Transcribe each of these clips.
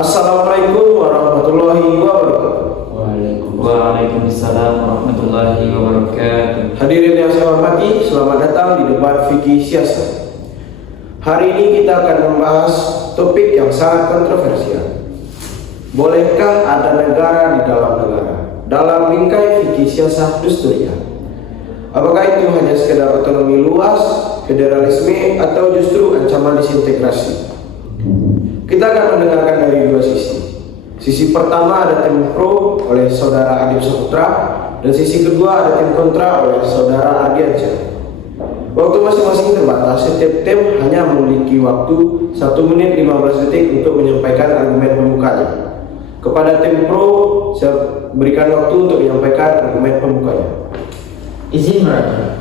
Assalamualaikum warahmatullahi wabarakatuh. Waalaikumsalam warahmatullahi wabarakatuh. Hadirin yang saya hormati, selamat datang di debat fikih siasat. Hari ini kita akan membahas topik yang sangat kontroversial. Bolehkah ada negara di dalam negara dalam bingkai fikih siasat dusturiyah? Apakah itu hanya sekedar otonomi luas, federalisme, atau justru ancaman disintegrasi? Kita akan mendengarkan dari dua sisi. Sisi pertama ada tim pro oleh saudara Adib Saputra, dan sisi kedua ada tim kontra oleh saudara Ardiansyah. Waktu masing-masing terbatas, setiap tim hanya memiliki waktu 1 menit 15 detik untuk menyampaikan argumen pembukanya. Kepada tim pro, saya berikan waktu untuk menyampaikan argumen pembukanya. Izin moderator.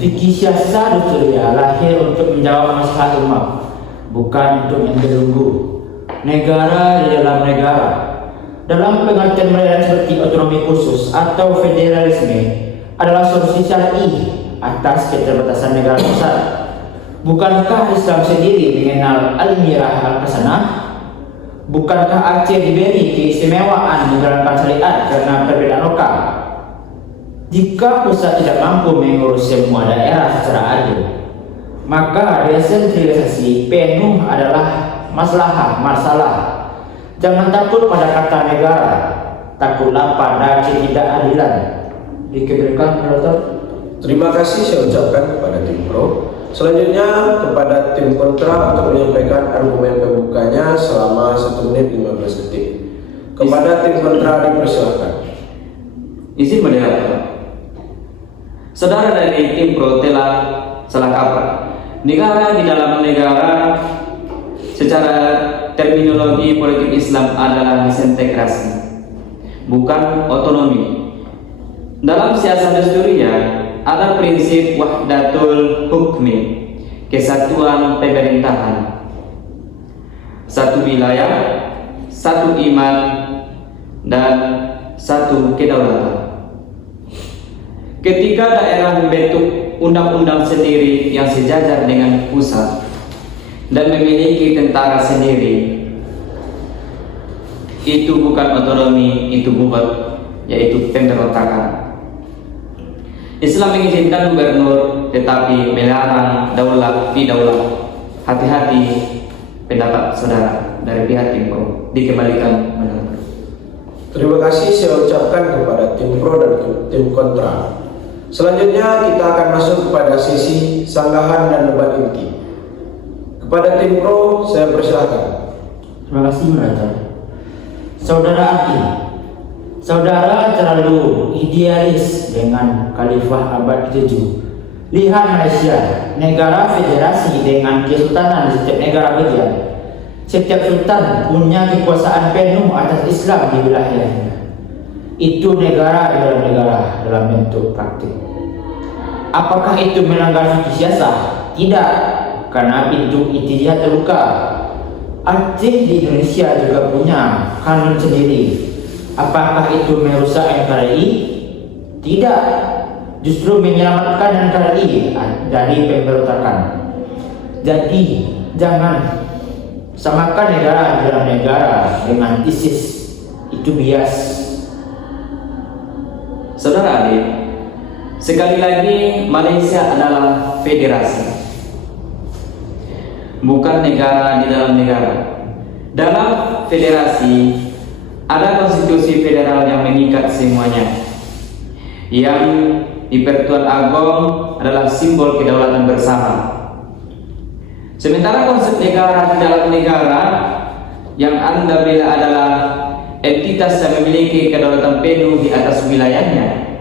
Fikih siasat dusturiyah lahir untuk menjawab masalah umat, bukan untuk yang belenggu. Negara di dalam negara, dalam pengertian modern seperti otonomi khusus atau federalisme, adalah solusi syar'i atas keterbatasan negara besar. Bukankah Islam sendiri mengenal al-mirah al-qasanah? Bukankah Aceh diberi keistimewaan menjalankan syariat karena perbedaan lokal? Jika pusat tidak mampu mengurus semua daerah secara adil, maka desentralisasi penuh adalah masalah. Jangan takut pada kata negara, takutlah pada ketidakadilan. Dikebirkan moderator. Terima kasih saya ucapkan kepada tim pro. Selanjutnya kepada tim kontra untuk menyampaikan argumen pembukanya selama 1 menit 15 detik. Kepada tim kontra dipersilakan. Izin moderator. Saudara dari tim pro telah salah kaprah. Negara di dalam negara secara terminologi politik Islam adalah disintegrasi, bukan otonomi. Dalam siasat dusturiyah ada prinsip wahdatul hukmi, kesatuan pemerintahan, satu wilayah, satu iman, dan satu kedaulatan. Ketika daerah membentuk undang-undang sendiri yang sejajar dengan pusat dan memiliki tentara sendiri, itu bukan otonomi, itu bukan, yaitu pemberontakan. Islam mengizinkan gubernur tetapi melarang daulat fi daulat. Hati-hati pendapat saudara dari pihak tim pro. Dikembalikan menurut. Terima kasih saya ucapkan kepada tim pro dan tim kontra. Selanjutnya kita akan masuk kepada sesi sanggahan dan debat inti. Kepada tim pro saya persilahkan. Terima kasih moderator. Saudara Aki, saudara terlalu idealis dengan Khalifah abad ke-7. Lihat Malaysia, negara federasi dengan kesultanan di setiap negara bagian. Setiap sultan punya kekuasaan penuh atas Islam di wilayahnya. Itu negara dalam negara dalam bentuk praktik. Apakah itu melanggar fikih siasat? Tidak, karena pintu ijtihad terbuka. Aceh di Indonesia juga punya kanun sendiri. Apakah itu merusak NKRI? Tidak, justru menyelamatkan NKRI dari pemberontakan. Jadi jangan samakan negara dalam negara dengan ISIS. Itu bias. Saudara adik, sekali lagi Malaysia adalah federasi, bukan negara di dalam negara. Dalam federasi ada konstitusi federal yang mengikat semuanya, yang di Pertuan Agong adalah simbol kedaulatan bersama. Sementara konsep negara di dalam negara yang Anda bela adalah entitas yang memiliki kedaulatan penuh di atas wilayahnya,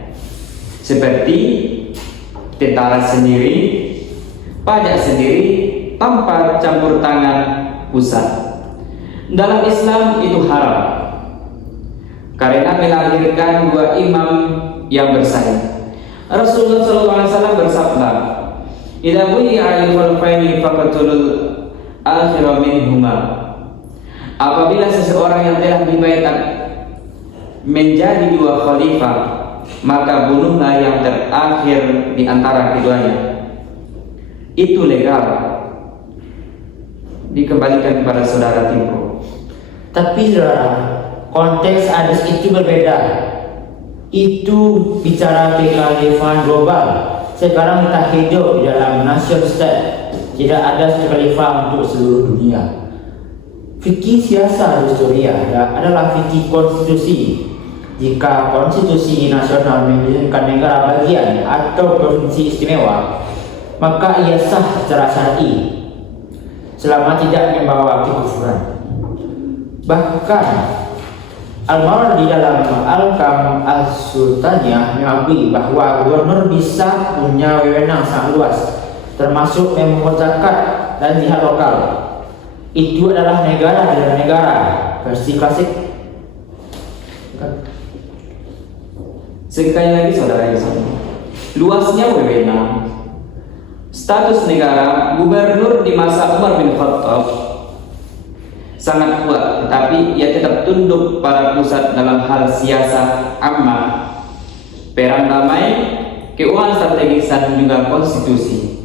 seperti tentara sendiri, pajak sendiri, tanpa campur tangan pusat. Dalam Islam itu haram, karena melahirkan dua imam yang bersaing. Rasulullah SAW bersabda, "Idza buyi'a al-khalfaini faqatul akhira minhuma." Apabila seseorang yang telah dibaiat menjadi dua khalifah, maka bunuhlah yang terakhir di antara keduanya. Itu legal. Dikembalikan kepada saudara Timko. Tapi saudara, konteks hadis itu berbeda. Itu bicara kekhalifahan global. Sekarang kita hidup di dalam nation state. Tidak ada khalifah untuk seluruh dunia. Fikih siasa historia adalah fikih konstitusi. Jika konstitusi nasional mengizinkan negara bagian atau provinsi istimewa, maka ia sah secara syar'i selama tidak membawa kekufuran. Bahkan Al-Mawardi dalam Al-Kam Al-Sultaniyah mengakui bahwa gubernur bisa punya wewenang sangat luas, termasuk memungut zakat dan jihad lokal. Itu adalah negara dalam negara, versi klasik. Sekali lagi saudara luasnya wewenang. Status negara gubernur di masa Umar bin Khattab sangat kuat, tetapi ia tetap tunduk pada pusat dalam hal siasa ammah, perang damai, keuangan strategis dan juga konstitusi.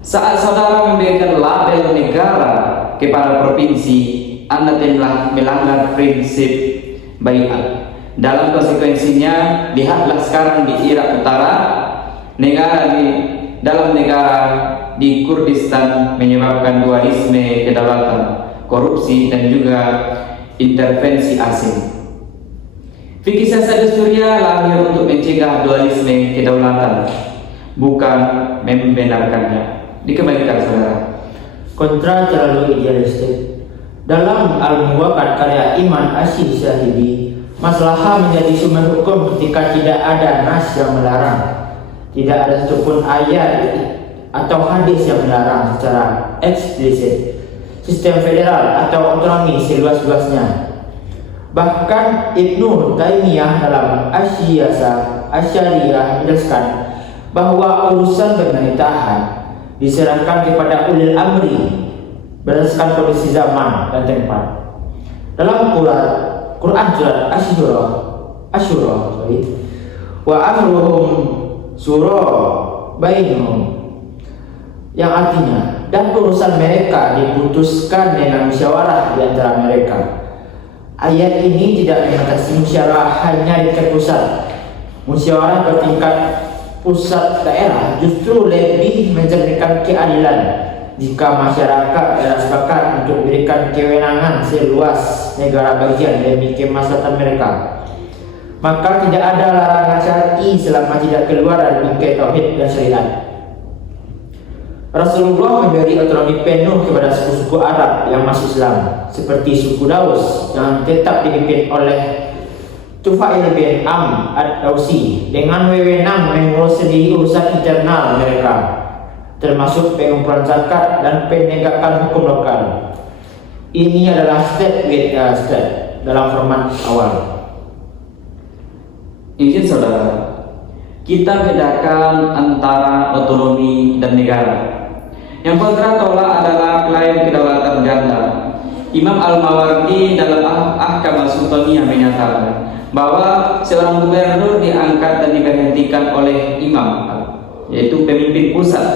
Saat saudara memberikan label negara kepada provinsi, Anda telah melanggar prinsip baiat. Dalam konsekuensinya, lihatlah sekarang di Irak Utara, dalam negara di Kurdistan menyebabkan dualisme kedaulatan, korupsi dan juga intervensi asing. Fikih siasat Suriah lahir untuk mencegah dualisme kedaulatan, bukan membenarkannya. Dikembalikan saudara. Kontra terlalu idealistik. Dalam Al-Muwaqqat karya Iman Ash-Shahidi, masalah menjadi sumber hukum ketika tidak ada nas yang melarang. Tidak ada satupun ayat atau hadis yang melarang secara eksplisit sistem federal atau otonomi seluas-luasnya. Bahkan Ibnu Taimiyah dalam Asy-Syariah menjelaskan bahwa urusan pemerintahan diserahkan kepada ulil amri berdasarkan kondisi zaman dan tempat. Dalam Quran surat Asyura, wa amruhum surah bainhum, yang artinya dan urusan mereka diputuskan dengan musyawarah di antara mereka. Ayat ini tidak membatasi musyawarah hanya di tingkat pusat. Musyawarah bertingkat pusat daerah justru lebih mencerminkan keadilan jika masyarakat daerah sepakat untuk memberikan kewenangan seluas negara bagian demi kemaslahatan mereka. Maka tidak ada larangan syar'i selama tidak keluar dari bingkai tauhid dan syariat. Rasulullah memberi otonomi penuh kepada suku-suku Arab yang masuk Islam, seperti suku Daus yang tetap dipimpin oleh Tufail bin Ad-Dausi dengan wewenang mengurus sendiri urusan internal mereka, termasuk pengumpulan zakat dan penegakan hukum lokal. Ini adalah state with state dalam format awal. Izin saudara, kita bedakan antara otonomi dan negara. Yang kontra tolak adalah klaim kedaulatan ganda. Imam Al-Mawardi dalam Ahkam Al-Sultaniyah menyatakan bahwa seorang gubernur diangkat dan diberhentikan oleh imam, yaitu pemimpin pusat,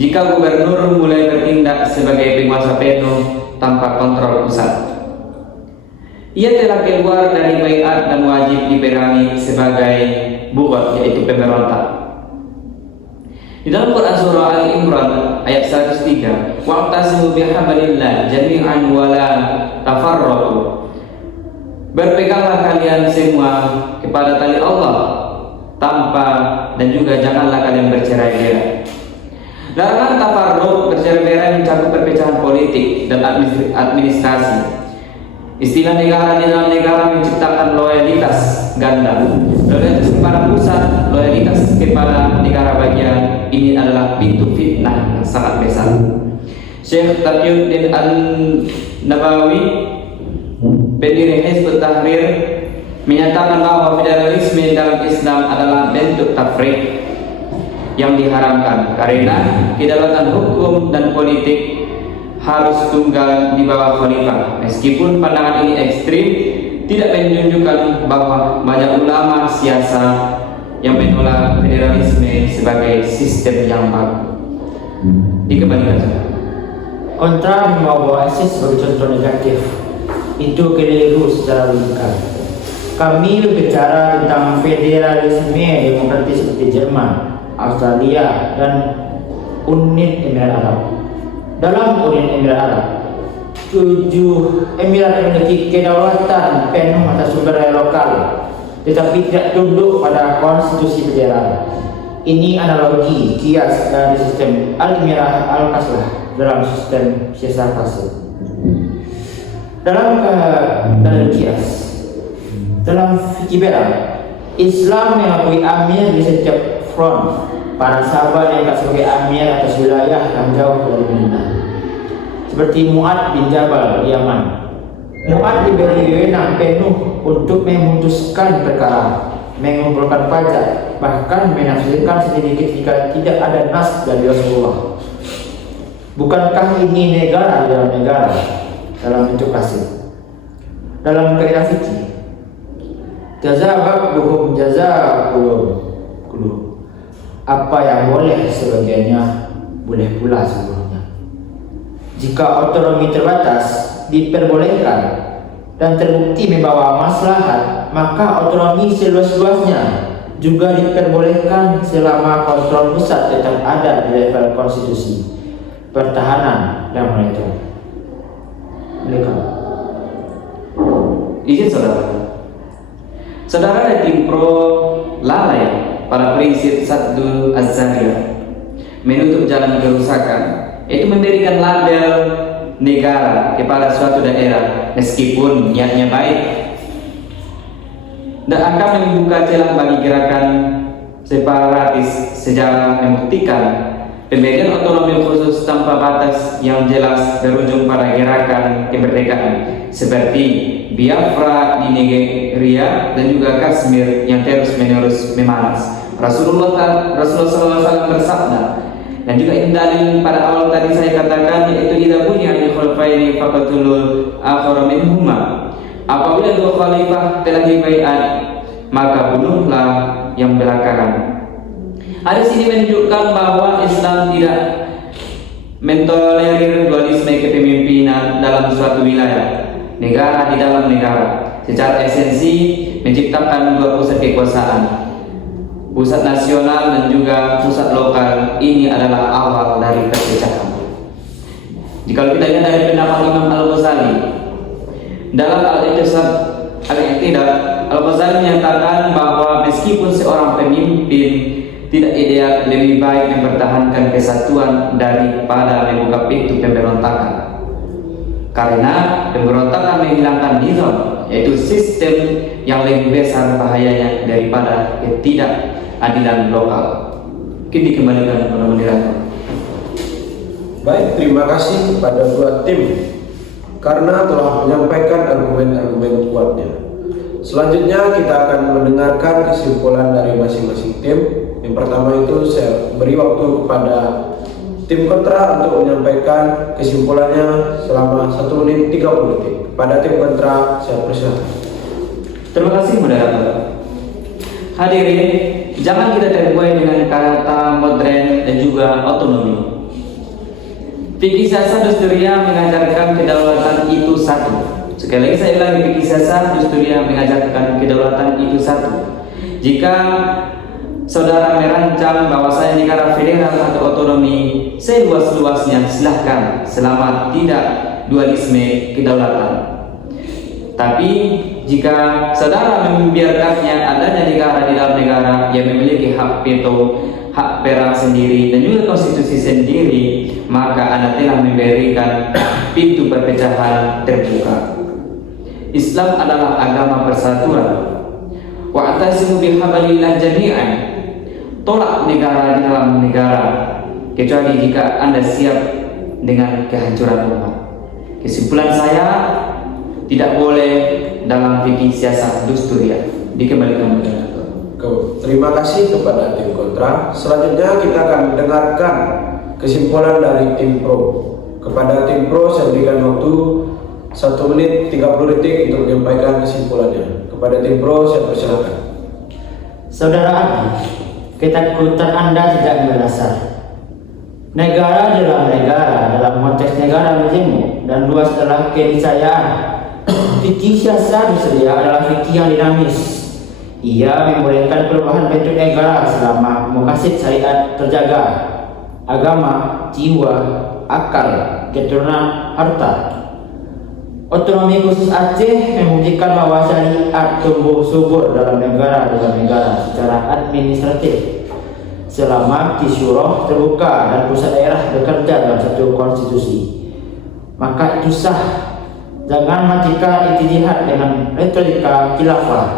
jika gubernur mulai bertindak sebagai penguasa penuh tanpa kontrol pusat. Ia telah keluar dari baiat dan wajib diperangi sebagai bughat, yaitu pemberontak. Di dalam Quran surah Al-Imran ayat 103, wa'tasimu bihablillah jami'an wa la tafarraqu. Berpeganglah kalian semua kepada tali Allah tanpa, dan juga janganlah kalian bercerai-berai. Larangan tafarruq, bercerai-berai, mencakup perpecahan politik dan administrasi. Istilah negara di dalam negara menciptakan loyalitas ganda, loyalitas kepada pusat, loyalitas kepada negara bagian. Ini adalah pintu fitnah yang sangat besar. Syekh Taqiyuddin An-Nabawi, pendiri Hizbut Tahrir, menyatakan bahwa federalisme dalam Islam adalah bentuk tafriq yang diharamkan karena kedaulatan hukum dan politik harus tunggal di bawah khalifah. Meskipun pandangan ini ekstrim, tidak menunjukkan bahwa banyak ulama siasa yang menolak federalisme sebagai sistem yang baku. Dikembalikan. Kontra membawa ISIS sebagai contoh negatif. Itu keliru secara logika. Kami berbicara tentang federalisme demokratis seperti Jerman, Australia, dan Uni Emirat Arab. Dalam Uni Emirat Arab, 7 emirat memiliki kedaulatan penuh atas sumber daya lokal, tetapi tidak tunduk pada konstitusi federal. Ini analogi kias dari sistem Al-Mirah Al-Qaslah dalam sistem Caesar Kassim. Dalam kias, dalam fikih berat, Islam mengakui amir di setiap front. Para sahabat yang sebagai amir atas wilayah yang jauh dari Madinah, seperti Mu'ad bin Jabal di Yaman. Mu'ad diberi wewenang penuh untuk memutuskan perkara, mengumpulkan pajak, bahkan menafsirkan sedikit jika tidak ada nas dari Rasulullah. Bukankah ini negara dalam negara dalam bentuk kasih? Dalam kaidah fikih, jazabahum jazakulum. Apa yang boleh sebagiannya boleh pula seluruhnya. Jika otonomi terbatas diperbolehkan dan terbukti membawa maslahat, maka otonomi seluas-luasnya juga diperbolehkan selama kontrol pusat tetap ada di level konstitusi, pertahanan, dan moneter. Mereka. Izin saudara dari tim pro lalai pada prinsip Saddu Az-Zariyah, menutup jalan kerusakan, itu memberikan label negara kepada suatu daerah meskipun niatnya baik, dan akan membuka celah bagi gerakan separatis sejarah membuktikan pemberian otonomi khusus tanpa batas yang jelas berujung pada gerakan kemerdekaan seperti Biafra di Nigeria dan juga Kashmir yang terus-menerus memanas. Rasulullah SAW bersabda, dan juga ini dalil pada awal tadi saya katakan, yaitu idza bunya li khulfaini faqatulul akhara minhuma. Apabila dua khalifah telah dibaiat, maka bunuhlah yang belakangan. Hadis ini menunjukkan bahwa Islam tidak mentolerir dualisme kepemimpinan dalam suatu wilayah, negara di dalam negara. Secara esensi menciptakan dua pusat kekuasaan, pusat nasional dan juga pusat lokal. Ini adalah awal dari perpecahan. Jika kita lihat dari pendapat Imam Al-Ghazali dalam Al-Iqtidal, Al-Ghazali menyatakan bahwa meskipun seorang pemimpin tidak ideal, lebih baik mempertahankan kesatuan daripada membuka pintu pemberontakan. Karena pemberontakan menghilangkan nizam, yaitu sistem yang lebih besar bahayanya daripada ketidakadilan lokal. Mungkin dikembalikan kepada moderator. Baik, terima kasih kepada dua tim karena telah menyampaikan argumen-argumen kuatnya. Selanjutnya kita akan mendengarkan kesimpulan dari masing-masing tim. Yang pertama itu saya beri waktu kepada tim kontra untuk menyampaikan kesimpulannya selama 1 menit 30 detik. Pada tim kontra saya persilakan. Terima kasih moderator. Hadirin, jangan kita terbuai dengan kata modern dan juga otonomi. Fikih siasat Dusturiah mengajarkan kedaulatan itu satu. Sekali lagi saya ulangi, fikih siasat Dusturiah mengajarkan kedaulatan itu satu. Jika saudara merancang bahwasanya negara federal atau otonomi seluas-luasnya, silahkan selama tidak dualisme kedaulatan. Tapi jika saudara membiarkannya adanya negara di dalam negara yang memiliki hak veto, hak perang sendiri dan juga konstitusi sendiri, maka Anda telah memberikan pintu perpecahan terbuka. Islam adalah agama persatuan. Wa'tasimu bihablillah jami'an. Tolak negara di dalam negara kecuali jika Anda siap dengan kehancuran umat. Kesimpulan saya, tidak boleh dalam fikih siasat Dusturiah. Dikembalikan moderator. Terima kasih kepada tim kontra. Selanjutnya kita akan mendengarkan kesimpulan dari tim pro. Kepada tim pro saya berikan waktu 1 menit 30 detik untuk menyampaikan kesimpulannya. Kepada tim pro saya persilakan. Saudara Adi, ketakutan Anda tidak berdasar. Negara dalam negara, dalam konteks negara majemuk dan luas adalah keniscayaan. Fikih siasat Syariah adalah fikih yang dinamis. Ia membolehkan perubahan bentuk negara selama maqasid syariat terjaga: agama, jiwa, akal, keturunan, harta. Otonomi khusus Aceh membuktikan bahwa syariat tumbuh subur dalam negara secara administratif selama Syuro terbuka dan pusat daerah bekerja dalam satu konstitusi. Maka itu sah. Jangan matikan ijtihad dengan retorika khilafah.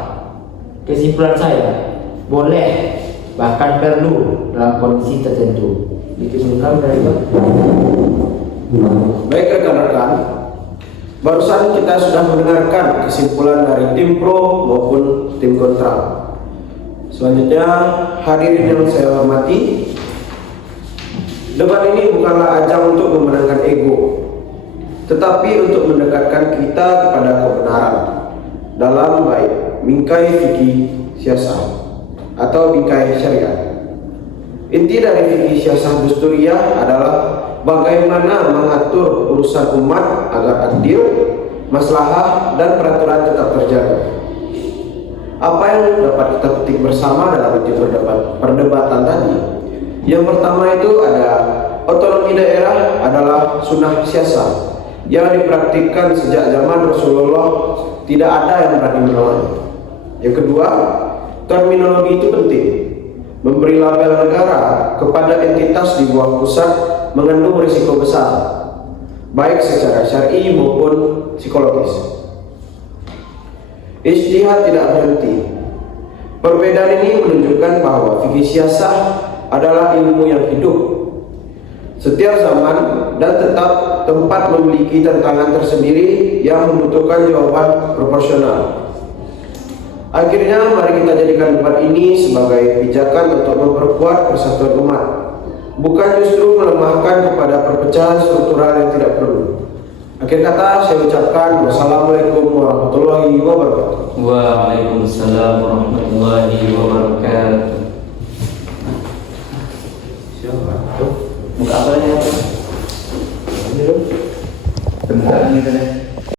Kesimpulan saya, boleh bahkan perlu dalam kondisi tertentu. Dikemukakan dari Baik rekan-rekan, barusan kita sudah mendengarkan kesimpulan dari tim pro maupun tim kontra. Selanjutnya, hadirin yang saya hormati, debat ini bukanlah ajang untuk memenangkan ego, tetapi untuk mendekatkan kita kepada kebenaran dalam baik bingkai fikih siasat atau bingkai syariat. Inti dari fikih siasat Dusturiyah adalah bagaimana mengatur urusan umat agar adil, maslahah, dan peraturan tetap terjaga. Apa yang dapat kita petik bersama dalam perdebatan tadi? Yang pertama itu ada otonomi daerah adalah sunnah siasat yang dipraktikkan sejak zaman Rasulullah, tidak ada yang berani melawan. Yang kedua, terminologi itu penting. Memberi label negara kepada entitas di bawah pusat mengandung risiko besar, baik secara syar'i maupun psikologis. Ijtihad tidak berhenti. Perbedaan ini menunjukkan bahwa fikih siasat adalah ilmu yang hidup. Setiap zaman dan tetap tempat memiliki tantangan tersendiri yang membutuhkan jawaban proporsional. Akhirnya mari kita jadikan debat ini sebagai pijakan untuk memperkuat persatuan umat, bukan justru melemahkan kepada perpecahan struktural yang tidak perlu. Akhir kata saya ucapkan wassalamualaikum warahmatullahi wabarakatuh. Waalaikumsalam warahmatullahi wabarakatuh. Siapa? Buka apa ya? Bentar nih.